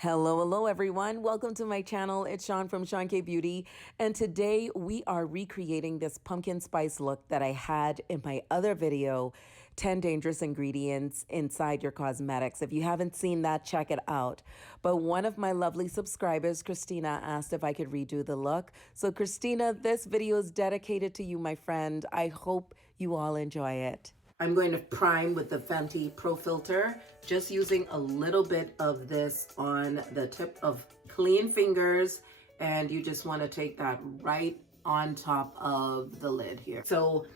Hello everyone. Welcome to my channel. It's Sean from Sean K Beauty. And today we are recreating this pumpkin spice look that I had in my other video, 10 dangerous ingredients inside your cosmetics. If you haven't seen that, check it out. But one of my lovely subscribers, Christina, asked if I could redo the look. So Christina, this video is dedicated to you, my friend. I hope you all enjoy it. I'm going to prime with the Fenty Pro Filter, just using a little bit of this on the tip of clean fingers, and you just want to take that right on top of the lid here. So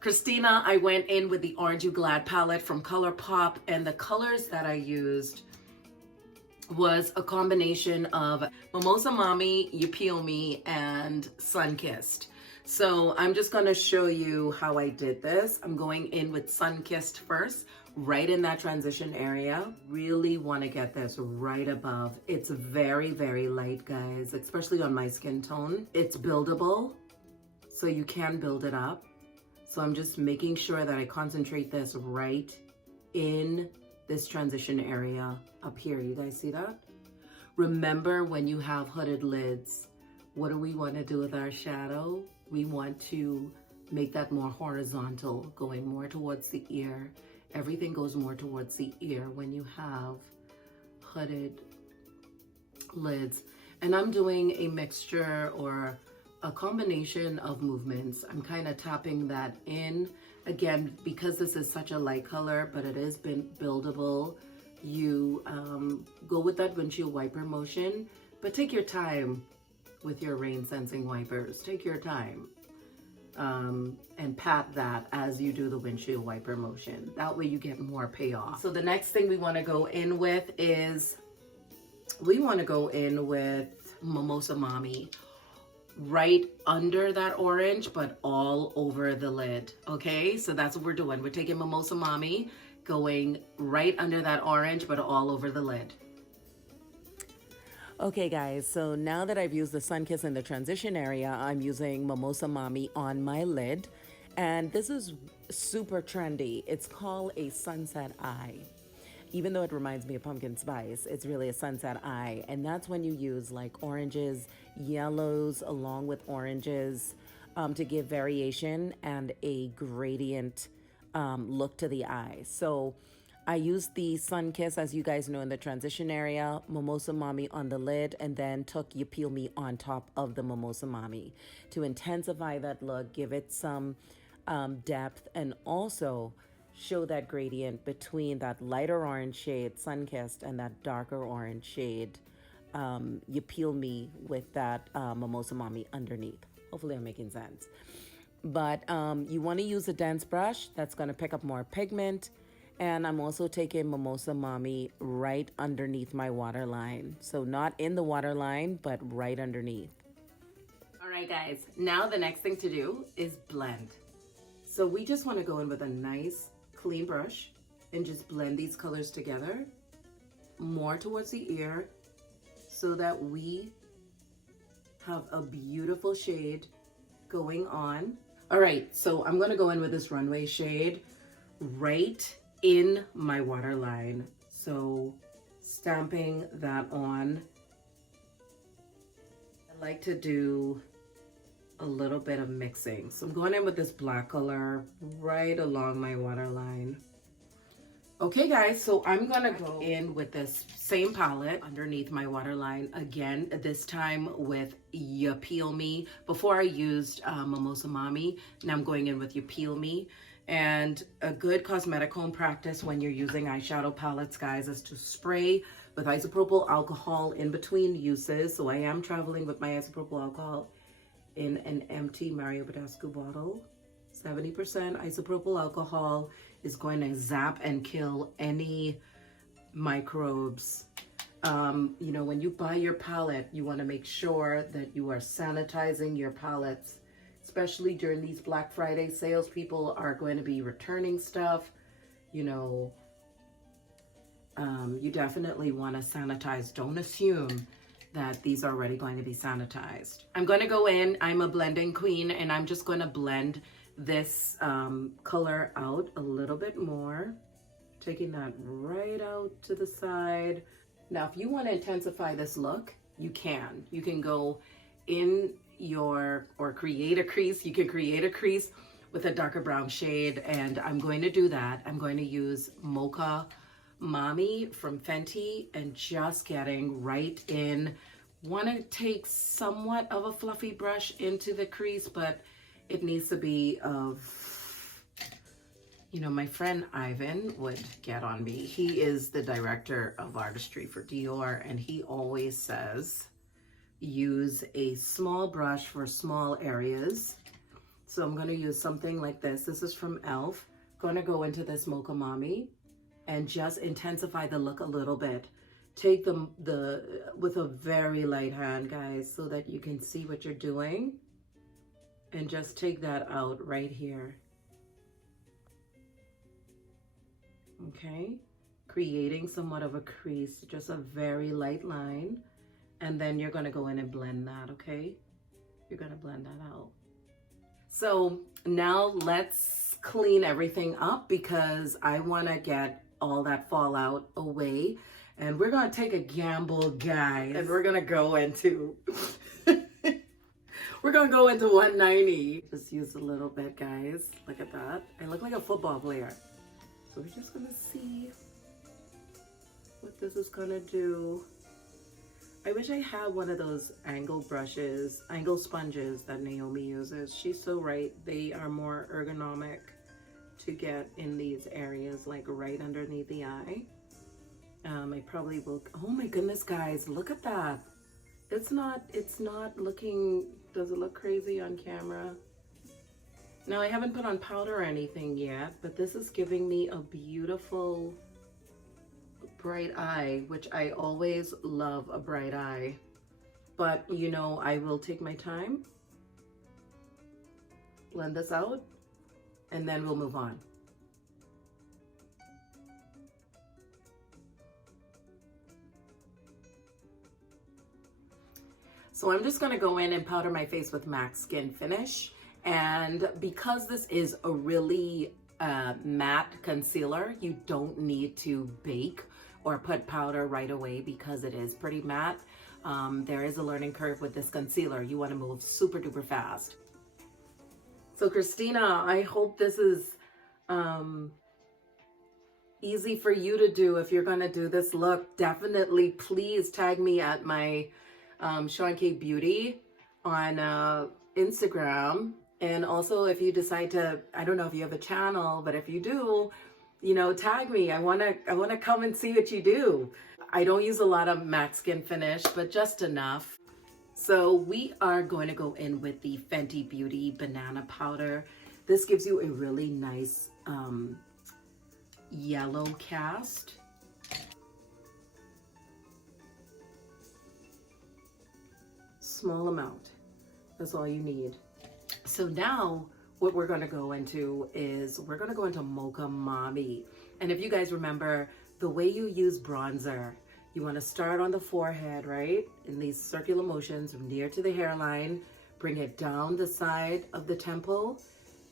Christina, I went in with the Orange You Glad palette from ColourPop, and the colors that I used was a combination of Mimosa Mami, You Peel Me, and Sunkist. So I'm just gonna show you how I did this. I'm going in with Sunkist first, right in that transition area. Really wanna get this right above. It's very, very light, guys, especially on my skin tone. It's buildable, so you can build it up. So I'm just making sure that I concentrate this right in this transition area up here. You guys see that? Remember, when you have hooded lids, what do we want to do with our shadow? We want to make that more horizontal, going more towards the ear. Everything goes more towards the ear when you have hooded lids. And I'm doing a mixture or a combination of movements. I'm kind of tapping that in. Again, because this is such a light color, but it is buildable, you go with that windshield wiper motion, but take your time with your rain sensing wipers. Take your time and pat that as you do the windshield wiper motion. That way you get more payoff. So the next thing we want to go in with is, Mimosa Mami, right under that orange, but all over the lid. Okay, so that's what we're doing. We're taking Mimosa Mami, going right under that orange, but all over the lid. Okay guys, so now that I've used the Sunkist in the transition area, I'm using Mimosa Mami on my lid. And this is super trendy. It's called a sunset eye. Even though it reminds me of pumpkin spice, it's really a sunset eye. And that's when you use like oranges, yellows along with oranges to give variation and a gradient look to the eye. So I used the Sunkist, as you guys know, in the transition area, Mimosa Mami on the lid, and then took You Peel Me on top of the Mimosa Mami to intensify that look, give it some depth, and also show that gradient between that lighter orange shade, Sunkist, and that darker orange shade, You Peel Me, with that Mimosa Mami underneath. Hopefully I'm making sense. But you want to use a dense brush that's going to pick up more pigment. And I'm also taking Mimosa Mami right underneath my waterline. So not in the waterline, but right underneath. All right, guys. Now the next thing to do is blend. So we just want to go in with a nice clean brush and just blend these colors together more towards the ear so that we have a beautiful shade going on. All right, so I'm going to go in with this runway shade right in my waterline. So stamping that on. I like to do a little bit of mixing. So I'm going in with this black color right along my waterline. Okay guys, so I'm gonna go in with this same palette underneath my waterline again, this time with You Peel Me. Before I used Mimosa Mami, now I'm going in with You Peel Me. And a good cosmetic home practice when you're using eyeshadow palettes, guys, is to spray with isopropyl alcohol in between uses. So I am traveling with my isopropyl alcohol in an empty Mario Badescu bottle. 70% isopropyl alcohol is going to zap and kill any microbes. You know, when you buy your palette, you want to make sure that you are sanitizing your palettes, especially during these Black Friday sales. People are going to be returning stuff. You know, you definitely want to sanitize. Don't assume that these are already going to be sanitized. I'm going to go in, I'm a blending queen, and I'm just going to blend this color out a little bit more, taking that right out to the side. Now, if you want to intensify this look, you can. You can go in your, or create a crease. You can create a crease with a darker brown shade, and I'm going to do that. I'm going to use Mocha Mami from Fenty and just getting right in. Want to take somewhat of a fluffy brush into the crease, but it needs to be of, you know, my friend Ivan would get on me. He is the director of artistry for Dior, and he always says, use a small brush for small areas. So I'm gonna use something like this. This is from e.l.f. Gonna go into this Mocha Mami and just intensify the look a little bit. Take with a very light hand, guys, so that you can see what you're doing. And just take that out right here. Okay, creating somewhat of a crease, just a very light line. And then you're gonna go in and blend that, okay? You're gonna blend that out. So now let's clean everything up because I wanna get all that fallout away. And we're gonna take a gamble, guys, and we're gonna go into, we're gonna go into 190. Just use a little bit, guys. Look at that. I look like a football player. So we're just gonna see what this is gonna do. I wish I had one of those angle brushes, angle sponges that Naomi uses. She's so right. They are more ergonomic to get in these areas, like right underneath the eye. I probably will. Oh my goodness, guys, look at that. It's not looking, does it look crazy on camera? Now, I haven't put on powder or anything yet, but this is giving me a beautiful bright eye, which I always love a bright eye. But, you know, I will take my time, blend this out, and then we'll move on. So I'm just going to go in and powder my face with MAC Skin Finish. And because this is a really matte concealer, you don't need to bake or put powder right away because it is pretty matte. There is a learning curve with this concealer. You want to move super duper fast. So Christina, I hope this is easy for you to do. If you're going to do this look, definitely please tag me at my Sean K Beauty on Instagram. And also if you decide to, I don't know if you have a channel, but if you do, you know, tag me. I wanna come and see what you do. I don't use a lot of MAC Skin Finish, but just enough. So we are going to go in with the Fenty Beauty Banana Powder. This gives you a really nice yellow cast. Small amount, that's all you need. So now what we're gonna go into is we're gonna go into Mocha Mami. And if you guys remember, the way you use bronzer, you wanna start on the forehead, right? In these circular motions from near to the hairline, bring it down the side of the temple,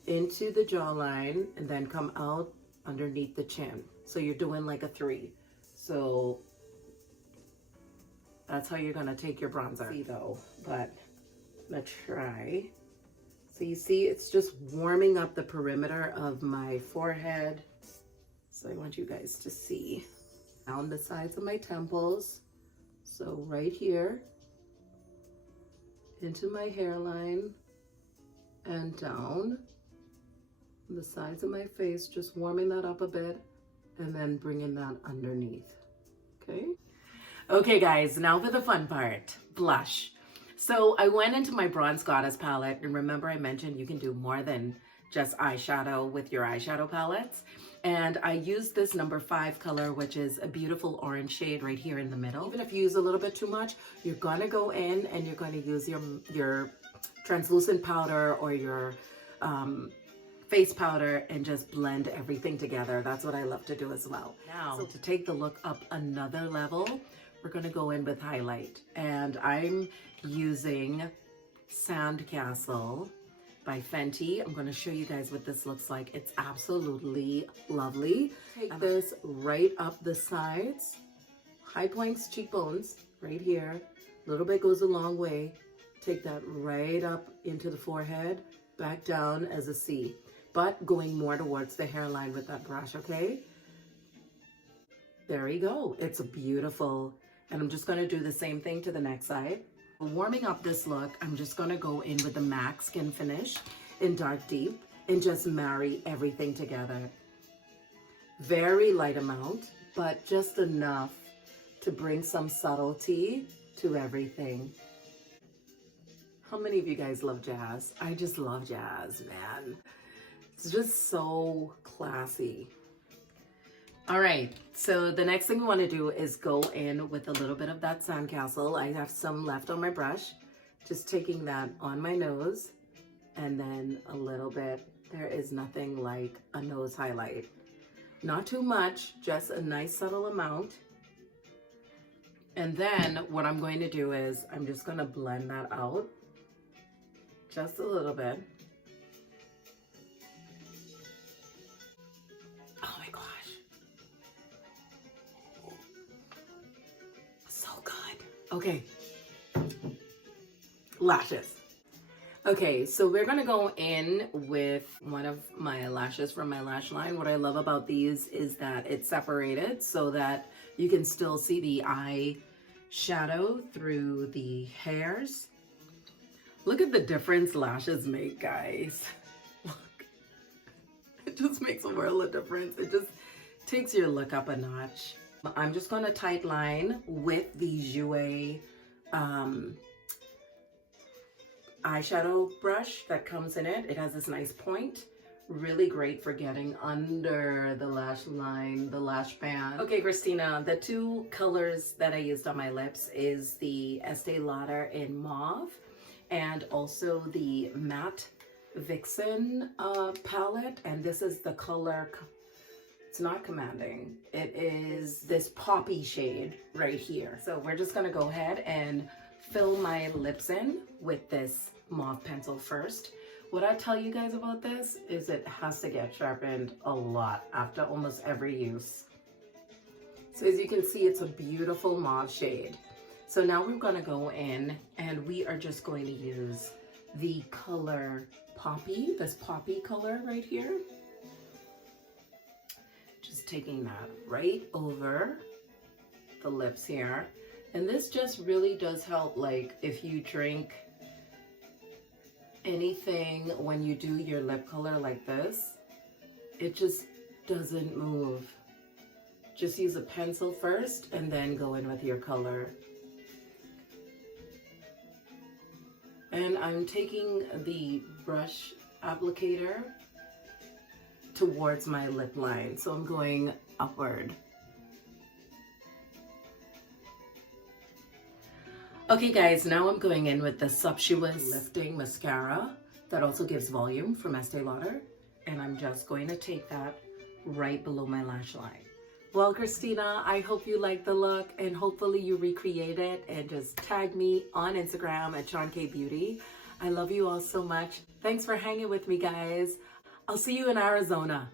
into the jawline, and then come out underneath the chin. So you're doing like a 3. So that's how you're gonna take your bronzer. See though, but I'm gonna try. So you see, it's just warming up the perimeter of my forehead. So I want you guys to see down the sides of my temples. So right here, into my hairline and down the sides of my face, just warming that up a bit and then bringing that underneath, okay? Okay guys, now for the fun part, blush. So I went into my Bronze Goddess palette, and remember I mentioned you can do more than just eyeshadow with your eyeshadow palettes. And I used this number 5 color, which is a beautiful orange shade right here in the middle. Even if you use a little bit too much, you're gonna go in and you're gonna use your translucent powder or your face powder and just blend everything together. That's what I love to do as well. Now, to take the look up another level, we're gonna go in with highlight. And I'm using Sandcastle by Fenty. I'm gonna show you guys what this looks like. It's absolutely lovely. Take this right up the sides, high points, cheekbones, right here. A little bit goes a long way. Take that right up into the forehead, back down as a C, but going more towards the hairline with that brush, okay? There you go. It's beautiful. And I'm just going to do the same thing to the next side. Warming up this look, I'm just going to go in with the MAC Skin Finish in Dark Deep and just marry everything together. Very light amount, but just enough to bring some subtlety to everything. How many of you guys love jazz? I just love jazz, man. It's just so classy. All right, so the next thing we want to do is go in with a little bit of that sandcastle. I have some left on my brush. Just taking that on my nose and then a little bit. There is nothing like a nose highlight. Not too much, just a nice subtle amount. And then what I'm going to do is I'm just going to blend that out just a little bit. Oh my gosh. So good. Okay. Lashes. Okay, so we're gonna go in with one of my lashes from my lash line. What I love about these is that it's separated so that you can still see the eye shadow through the hairs. Look at the difference lashes make, guys. Look, it just makes a world of difference. It just takes your look up a notch. I'm just gonna tight line with the Jouer eyeshadow brush that comes in it. It has this nice point. Really great for getting under the lash line, the lash band. Okay, Christina, the two colors that I used on my lips is the Estée Lauder in Mauve and also the Matte Vixen palette. And this is the color, it's not Commanding. It is this poppy shade right here. So we're just gonna go ahead and fill my lips in with this mauve pencil first. What I tell you guys about this is it has to get sharpened a lot after almost every use. So as you can see, it's a beautiful mauve shade. So now we're gonna go in and we are just going to use the color Poppy, this poppy color right here. Just taking that right over the lips here. And this just really does help, like if you drink anything when you do your lip color like this, it just doesn't move. Just use a pencil first and then go in with your color. And I'm taking the brush applicator towards my lip line. So I'm going upward. Okay guys, now I'm going in with the Sumptuous Lifting Mascara that also gives volume from Estée Lauder. And I'm just going to take that right below my lash line. Well, Christina, I hope you like the look and hopefully you recreate it and just tag me on Instagram at Sean K Beauty. I love you all so much. Thanks for hanging with me, guys. I'll see you in Arizona.